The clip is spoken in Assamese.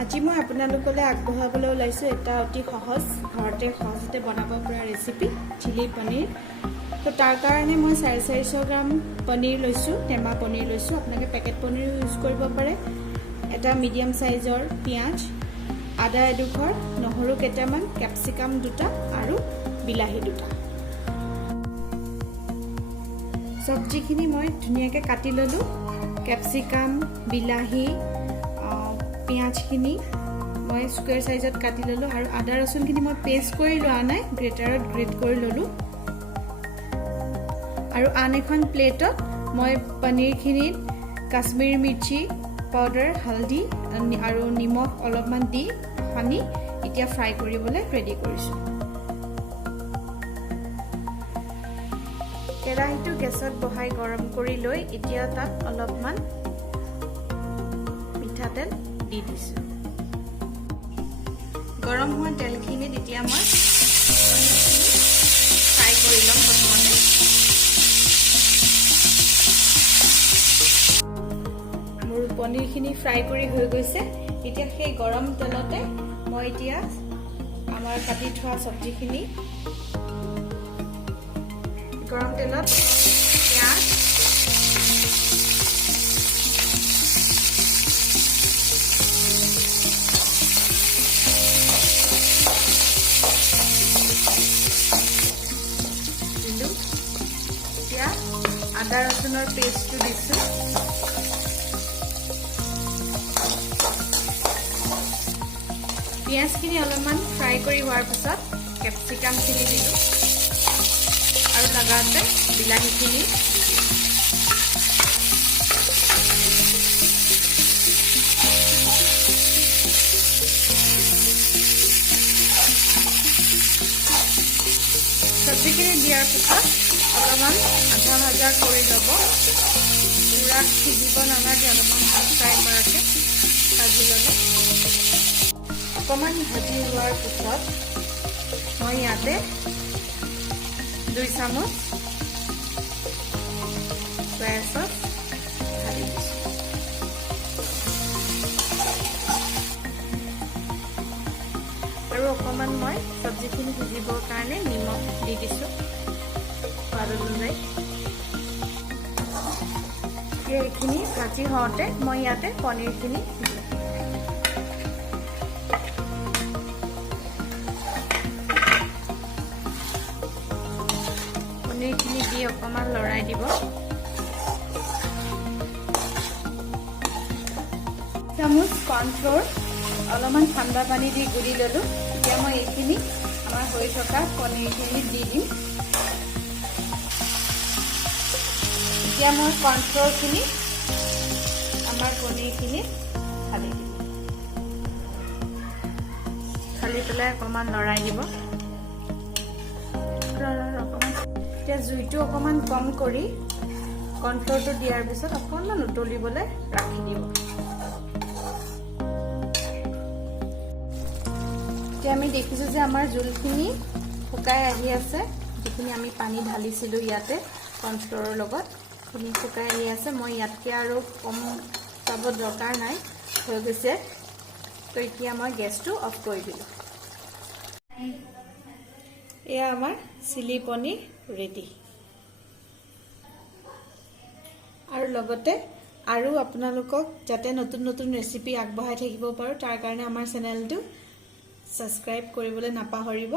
আজি মই আপোনালোকলৈ আগবঢ়াবলৈ ওলাইছো এটা অতি সহজ ঘৰতে সহজতে বনাব পৰা ৰেচিপি চিলি পনীৰ। তো তাৰ কাৰণে মই 450 গ্ৰাম পনীৰ লৈছো, টেমা পনীৰ লৈছো। আপোনালোকে পেকেট পনীৰ ইউজ কৰিব পাৰে। এটা মিডিয়াম সাইজৰ পিয়াজ, আদা এডোখৰ, নহৰু কেইটামান, ক্যাপসিকাম দুটা আৰু বিলাহী দুটা। সবজিখিনি মই ধুনীয়াকৈ কাটি ললো। ক্যাপসিকাম, বিলাহী, পিয়াজখিনি মই স্কোয়াৰ সাইজত কাটি ললো আৰু আদা ৰসুনখিনি মই পেষ্ট কৰি লোৱা নাই, গ্ৰেটাৰত গ্ৰেট কৰি ললো। আৰু আন এখন প্লেটত মই পনীৰখিনিত কাশ্মীৰী মিৰ্চি পাউডাৰ, হালধি আৰু নিমখ অলপমান দি সানি এতিয়া ফ্ৰাই কৰিবলৈ ৰেডি কৰিছো। কেৰাহীটো গেছত বহাই গৰম কৰি লৈ এতিয়া তাত অলপমান মিঠাতেল দি দিছো। গৰম হোৱা তেলখিনিত এতিয়া মই ফ্ৰাই কৰি লম। প্ৰথমতে মোৰ পনীৰখিনি ফ্ৰাই কৰি হৈ গৈছে। এতিয়া সেই গৰম তেলতে মই এতিয়া আমাৰ কাটি থোৱা সবজিখিনি গৰম তেলত পিঁয়াজ, এতিয়া আদা ৰসুনৰ পেষ্টটো দিছো। পিঁয়াজখিনি অলপমান ফ্ৰাই কৰি হোৱাৰ পিছত ক্যাপসিকামখিনি দিলো আৰু লগতে বিলাহীখিনি সবজিখিনি দিয়াৰ পিছত অলপমান আধা ভাজা কৰি ল'ব। পুৰা সিজিব নালাগে, অলপমান ফ্ৰাই কৰাকৈ ভাজি ল'লে। অকণমান ভাজি হোৱাৰ পিছত মই ইয়াতে 2 চামুচ সয়া চচ ঢালি দিছোঁ। আৰু অকণমান মই সবজিখিনি সিজিবৰ কাৰণে নিমখ দি দিছোঁ সোৱাদ অনুযায়ী। এইখিনি ভাজি হওঁতে মই ইয়াতে পনীৰখিনি দিলোঁ। পনীৰখিনি দি অকণমান লৰাই দিব। চামুচ কৰ্ণফ্ল'ৰ অলপমান ঠাণ্ডা পানী দি গুলি ললো। এতিয়া মই এইখিনি আমাৰ হৈ থকা পনীৰখিনি দি দিম। এতিয়া মই কৰ্ণফ্ল'ৰখিনি আমাৰ পনীৰখিনি ঢালি দিম। ঢালি পেলাই অকণমান লৰাই দিব। এতিয়া জুইটো অকণমান কম কৰি কৰ্ণফ্ল'ৰটো দিয়াৰ পিছত অকণমান উতলিবলৈ ৰাখি দিব। এতিয়া আমি দেখিছোঁ যে আমাৰ জোলখিনি শুকাই আহি আছে। যিখিনি আমি পানী ঢালিছিলোঁ ইয়াতে কৰ্ণফ্ল'ৰৰ লগত, সেইখিনি শুকাই আহি আছে। মই ইয়াতকৈ আৰু কম পাব দৰকাৰ নাই, হৈ গৈছে। তো এতিয়া মই গেছটো অফ কৰি দিলোঁ। এয়া আমাৰ চিলি পনীৰ ৰেডি। আৰু লগতে আৰু আপোনালোকক যাতে নতুন নতুন ৰেচিপি আগবঢ়াই থাকিব পাৰোঁ, তাৰ কাৰণে আমাৰ চেনেলটো ছাবস্ক্ৰাইব কৰিবলৈ নাপাহৰিব।